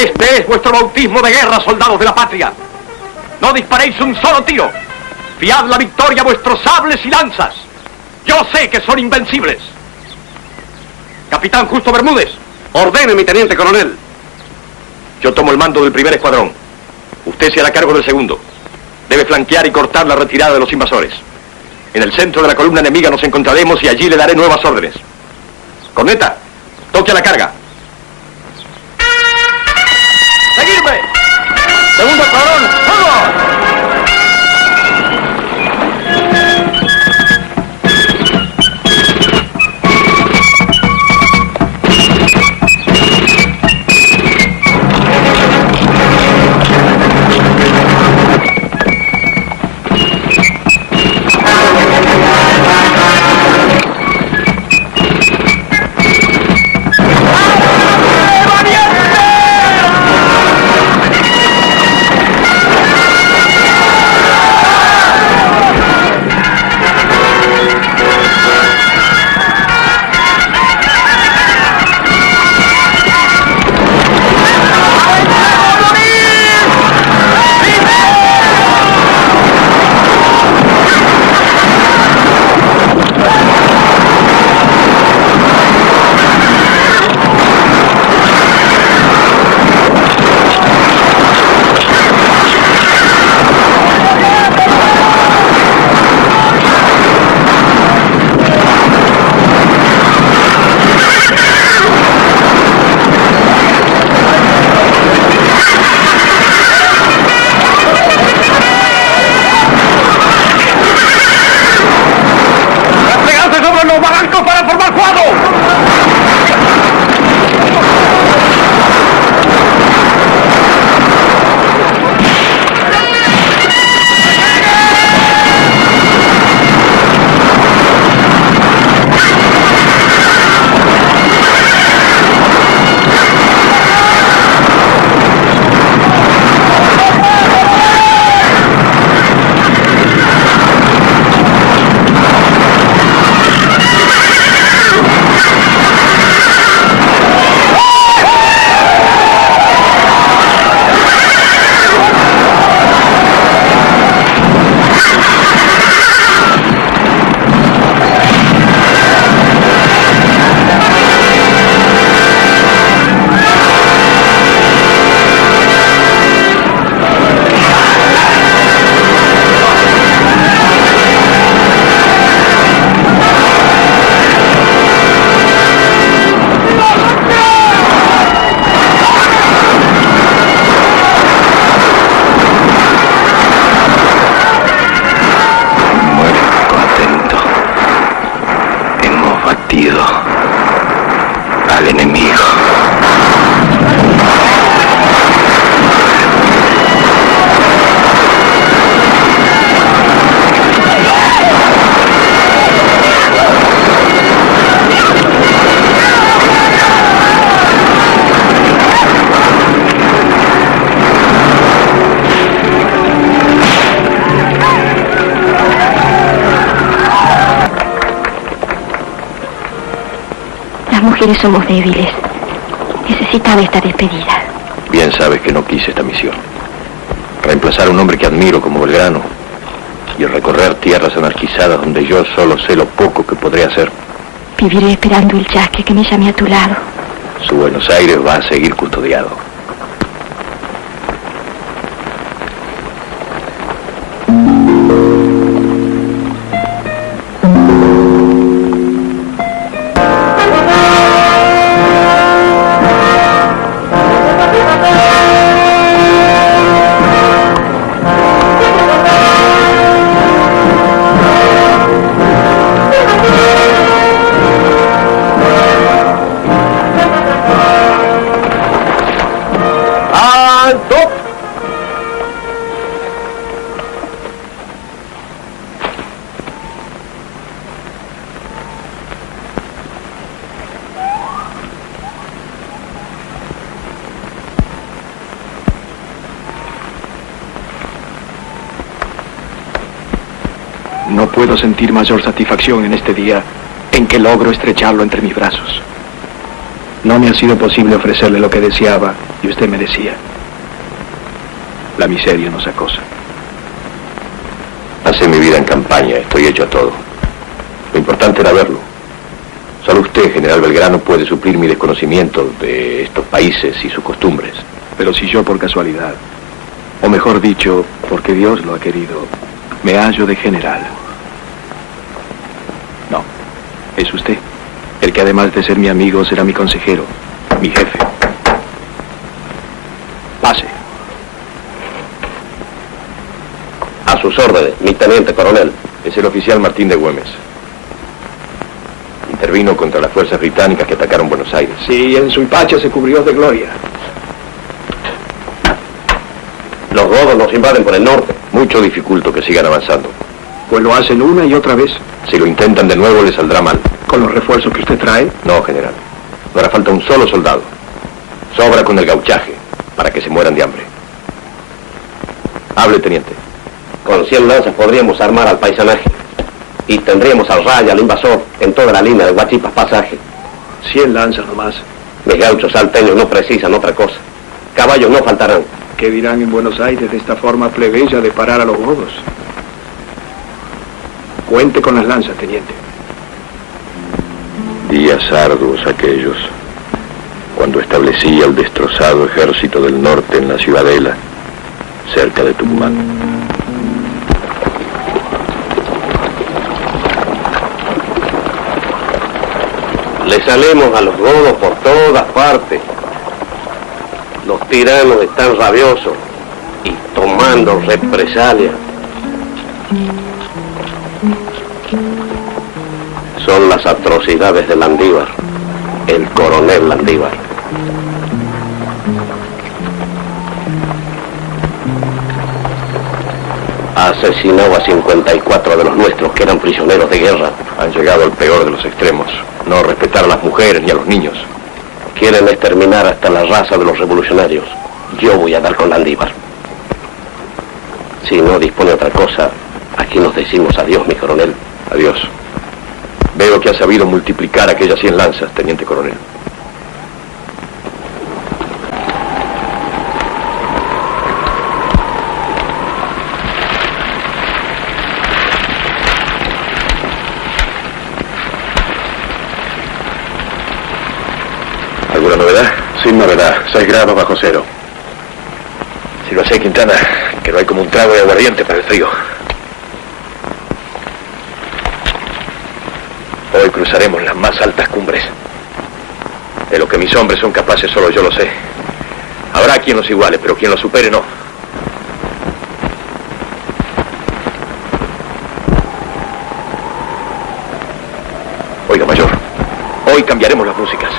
Este es vuestro bautismo de guerra, soldados de la patria. No disparéis un solo tiro. Fiad la victoria a vuestros sables y lanzas. Yo sé que son invencibles. Capitán Justo Bermúdez. Ordene, mi teniente coronel. Yo tomo el mando del primer escuadrón. Usted se hará cargo del segundo. Debe flanquear y cortar la retirada de los invasores. En el centro de la columna enemiga nos encontraremos y allí le daré nuevas órdenes. Corneta, toque a la carga. ¡Seguirme! ¡Segundo escuadrón! ¡Fuego! Somos débiles. Necesitaba esta despedida. Bien sabes que no quise esta misión. Reemplazar a un hombre que admiro como Belgrano y recorrer tierras anarquizadas donde yo solo sé lo poco que podré hacer. Viviré esperando el yaque que me llame a tu lado. Su Buenos Aires va a seguir custodiado. No puedo sentir mayor satisfacción en este día en que logro estrecharlo entre mis brazos. No me ha sido posible ofrecerle lo que deseaba y usted me decía. La miseria nos acosa. Pasé mi vida en campaña, estoy hecho a todo. Lo importante era verlo. Solo usted, general Belgrano, puede suplir mi desconocimiento de estos países y sus costumbres. Pero si yo por casualidad, o mejor dicho, porque Dios lo ha querido, me hallo de general. No, es usted, el que además de ser mi amigo será mi consejero, mi jefe. Pase. A sus órdenes, mi teniente coronel. Es el oficial Martín de Güemes. Intervino contra las fuerzas británicas que atacaron Buenos Aires. Sí, en Suipacha se cubrió de gloria. Los godos nos invaden por el norte. Mucho dificulto que sigan avanzando. Pues lo hacen una y otra vez. Si lo intentan de nuevo, les saldrá mal. ¿Con los refuerzos que usted trae? No, general. No hará falta un solo soldado. Sobra con el gauchaje para que se mueran de hambre. Hable, teniente. Con 100 lanzas podríamos armar al paisanaje. Y tendríamos al raya, al invasor, en toda la línea de Huachipas Pasaje. 100 lanzas nomás. Mis gauchos salteños no precisan otra cosa. Caballos no faltarán. ¿Qué dirán en Buenos Aires de esta forma plebeya de parar a los godos? Cuente con las lanzas, teniente. Días arduos aquellos, cuando establecía el destrozado ejército del norte en la Ciudadela, cerca de Tucumán. Le salemos a los godos por todas partes. Los tiranos están rabiosos y tomando represalias. Son las atrocidades de Landívar, el coronel Landívar. Ha asesinado a 54 de los nuestros que eran prisioneros de guerra. Han llegado al peor de los extremos. No respetar a las mujeres ni a los niños. Quieren exterminar hasta la raza de los revolucionarios. Yo voy a dar con Landívar. Si no dispone otra cosa, aquí nos decimos adiós, mi coronel. Adiós. Veo que ha sabido multiplicar aquellas 100 lanzas, teniente coronel. ¿Alguna novedad? Sin novedad, 6 grados bajo cero. Si lo sé, Quintana, que no hay como un trago de aguardiente para el frío. Hoy cruzaremos las más altas cumbres. De lo que mis hombres son capaces solo yo lo sé. Habrá quien los iguale, pero quien los supere no. Oiga, mayor, hoy cambiaremos las músicas.